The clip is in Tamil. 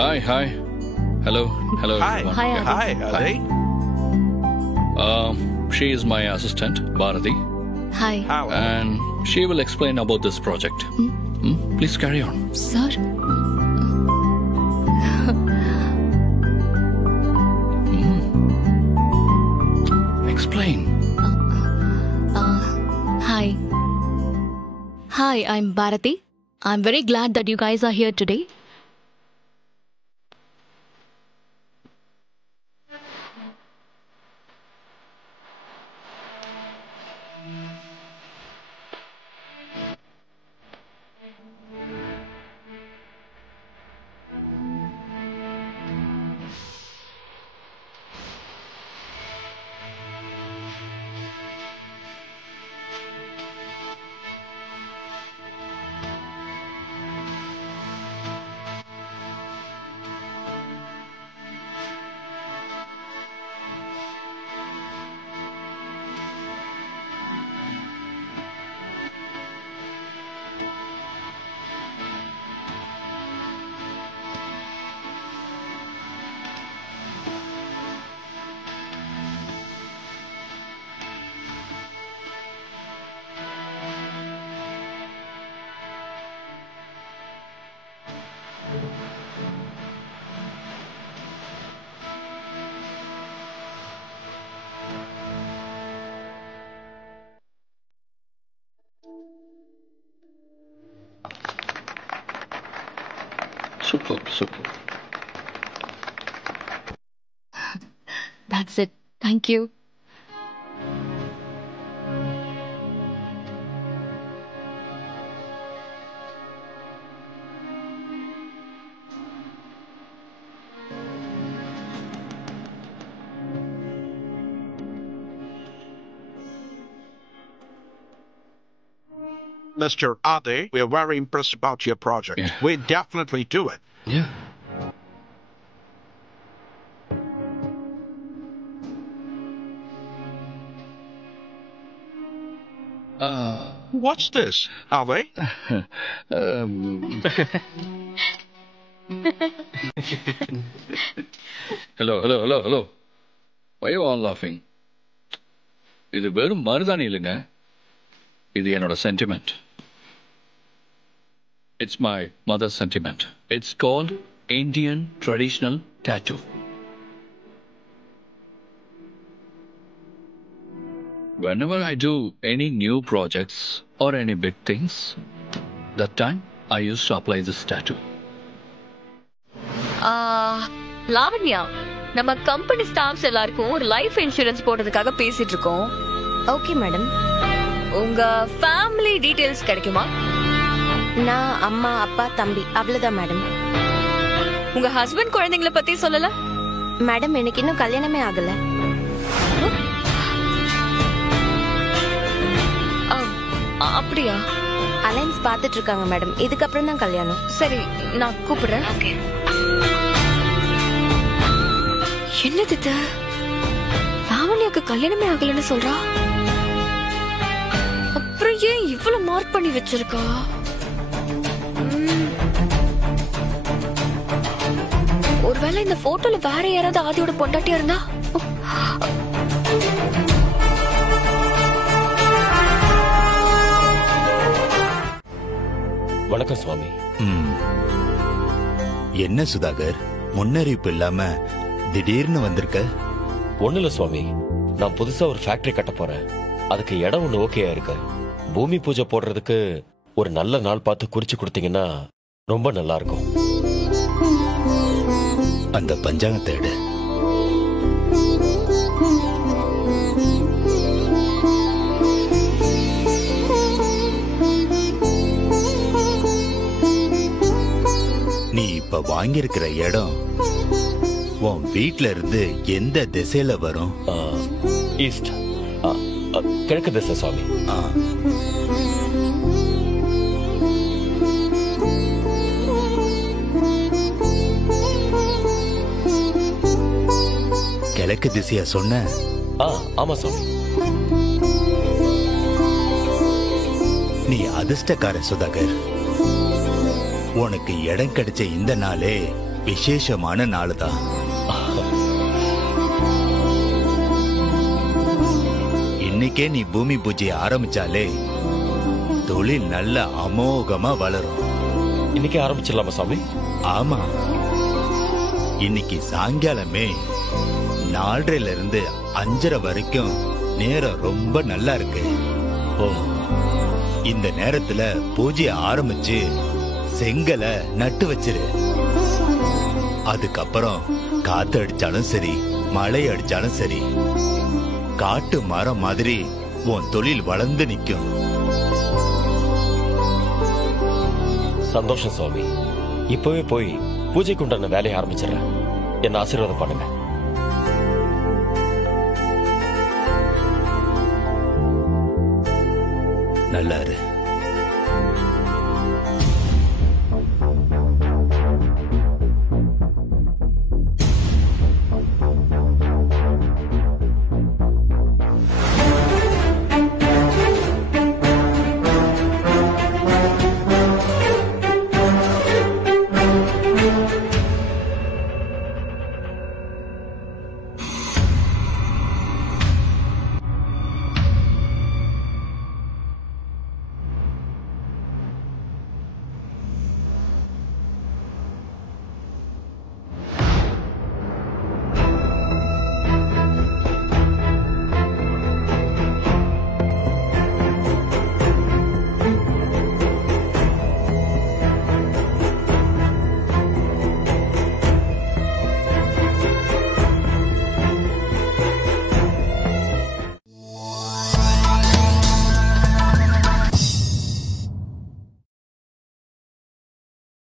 Hi. Hello. Hi. Everyone. Hi. Yeah. Hi. Adi. She is my assistant, Bharati, Hi. How? and she will explain about this project. Please carry on. Sir. Explain. Hi. Hi, I'm Bharati. I'm very glad that you guys are here today. Superb. That's it. Thank you. Mr. Adi, we are very impressed about your project. Yeah. We definitely do it. Yeah. What's this, Adi? Hello. Why are you all laughing? இது வெறும் மருதாணி இல்லைங்க. இது என்னோட sentiment. It's my mother's sentiment. It's called Indian traditional tattoo. Whenever I do any new projects or any big things, that time I used to apply this tattoo. Lavanya, நம்ம கம்பெனி ஸ்டாஃப்ஸ் எல்லாருக்கும் ஒரு லைஃப் இன்சூரன்ஸ் போடுறதுக்காக பேசிட்டு இருக்கோம். Okay madam. உங்க ஃபேமிலி டீடைல்ஸ் கிடைக்குமா? நான் அம்மா அப்பா தம்பி அவ்வளவுதான் மேடம். உங்க ஹஸ்பண்ட் குழந்தைங்களை பத்தி சொல்லல? மேடம் எனக்கு இன்னும் கல்யாணமே ஆகல. அப்படியா? அலைன்ஸ் பார்த்துட்டு இருக்காங்க மேடம். இதுக்கப்புறம் தான் கல்யாணம். சரி, நான் கூப்பிடுறேன். என்னது இது? லாவண்யாக்கு கல்யாணமே ஆகலன்னு சொல்றா. அப்புறம் ஏன் இவ்வளவு மார்க் பண்ணி வச்சிருக்கா? ஒருவேளை இந்த போட்டோல வேற யாராவது ஆதியோட பொண்டாட்டியா இருந்தா? வணக்கம் சுவாமி. என்ன சுதாகர், முன்னறிவிப்பு இல்லாம திடீர்னு வந்திருக்க? ஒண்ணுல சுவாமி, நான் புதுசா ஒரு ஃபேக்டரி கட்ட போறேன். அதுக்கு இடம் ஒண்ணு ஓகேயா இருக்கு. பூமி பூஜை போடுறதுக்கு ஒரு நல்ல நாள் பார்த்து குறிச்சு கொடுத்தீங்கன்னா ரொம்ப நல்லா இருக்கும். அந்த பஞ்சாங்கத்தை எடு. நீ இப்ப வாங்கியிருக்கிற இடம் உன் வீட்ல இருந்து எந்த திசையில வரும்? ஈஸ்ட், கிழக்கு திசை சுவாமி. கிழக்கு திசையா சொன்ன? ஆமா சுவாமி. நீ அதிர்ஷ்டக்கார சுதாகர். உனக்கு இடம் கிடைச்ச இந்த நாளே விசேஷமான நாள் தான். இன்னைக்கே நீ பூமி பூஜையை ஆரம்பிச்சாலே தொழில் நல்ல அமோகமா வளரும். இன்னைக்கே ஆரம்பிச்சிடலாமா சாமி? ஆமா, இன்னைக்கு சாயங்காலமே 4:30 இருந்து 5:30 வரைக்கும் நேரம் ரொம்ப நல்லா இருக்கு. ஓ, இந்த நேரத்துல பூஜையை ஆரம்பிச்சு செங்கலை நட்டு வச்சிரு. அதுக்கப்புறம் காத்து அடிச்சாலும் சரி, மழை அடிச்சாலும் சரி, காட்டு மரம் மாதிரி உன் தொழில் வளர்ந்து நிக்கும். சந்தோஷம் சுவாமி. இப்பவே போய் பூஜைக்கு உண்டான வேலையை ஆரம்பிச்சிடறேன். என்ன ஆசீர்வாதம் பண்ணுங்க. நல்லா இரு.